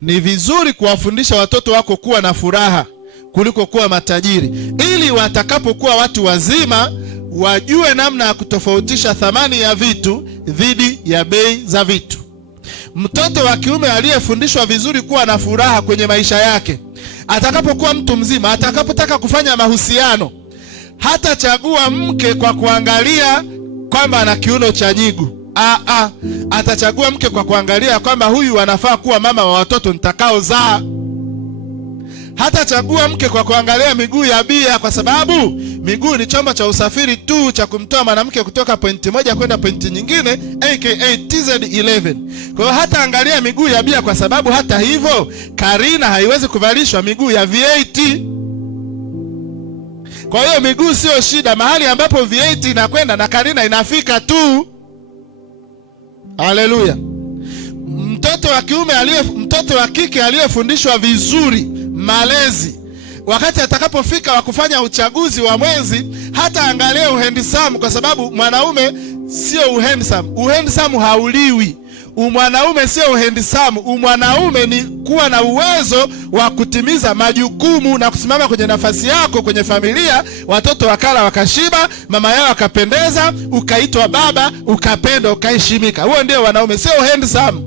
Ni vizuri kuwafundisha watoto wako kuwa na furaha kuliko kuwa matajiri, ili watakapokuwa watu wazima wajue namna ya kutofautisha thamani ya vitu dhidi ya bei za vitu. Mtoto wa kiume aliyefundishwa vizuri kuwa na furaha kwenye maisha yake, atakapokuwa mtu mzima, atakapotaka kufanya mahusiano, hatachagua mke kwa kuangalia kwamba ana kiuno cha nyigu. Atachagua mke kwa kuangalia kwamba huyu anafaa kuwa mama wa watoto nitakaozaa. Hatachagua mke kwa kuangalia miguu ya bia, kwa sababu miguu ni chombo cha usafiri tu cha kumtoa mwanamke kutoka pointi moja kwenda pointi nyingine, aka TZ11. Kwa hiyo hata angalia miguu ya bia, kwa sababu hata hivyo Karina haiwezi kuvalishwa miguu ya V8. Kwa hiyo miguu sio shida, mahali ambapo V8 inakwenda na Karina inafika tu. Haleluya. Mtoto wa kike aliyefundishwa vizuri malezi, wakati atakapofika wa kufanya uchaguzi wa mwenzi, hata angalia uhandsome, kwa sababu mwanaume sio uhandsome. Uhandsome hauliwi. Mwanaume sio uhandsome. Mwanaume ni kuwa na uwezo wa kutimiza majukumu na kusimama kwenye nafasi yako kwenye familia, watoto wakala wakashiba, mama yao akapendeza, ukaitwa baba, ukapendwa, ukaheshimika. Huo ndio wanaume, sio uhandsome.